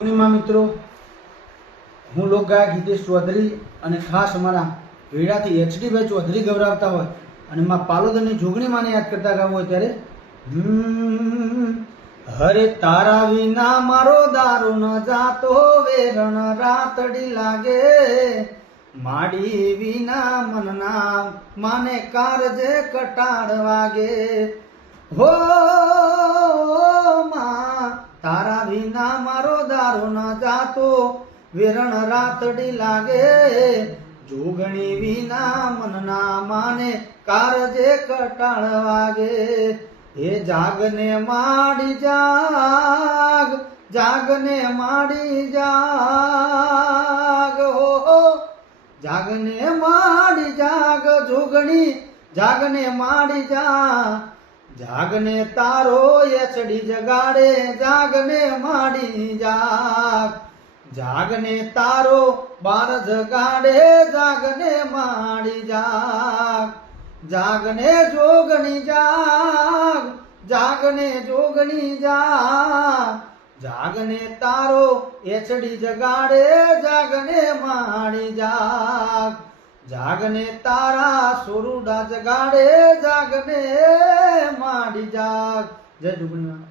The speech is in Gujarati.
પૂર્ણિમા મિત્રો, હું લોકગાયક હિતેશ ચૌધરી અને ખાસ અમારા વેડાથી એચડીભાઈ ચૌધરી ગૌરાવતા હોય અને માં પાલોદરની જોગણીમાને યાદ કરતા ગાવું હોય ત્યારે હરે તારા વિના મારો દારૂ ન જાતો વેરણ રાતડી લાગે માડી વિના મનના માને કારજે કટાળ વાગે હો માં તારા વિના મારો દારૂ ન જાતો વેરણ રાતડી લાગે જોગણી વિના મનના માને કારજે કટાળ વાગે હે જાગને માડી જાગ જાગને માડી જાગ હો જાગને માડી જાગ જોગણી જાગને માડી જાગ જાગને તારો એચડી જગાડે જાગને માડી જાગ જાગને તારો બાર જગાડે જાગને માડી જાગ જાગને જોગણી જાગ જાગને જોગણી જાગ જાગને તારો એચડી જગાડે જાગને માડી જાગ જાગને તારા સોરુડા જગાડે જાગને માડી જાગ. જય જોગણીમાં.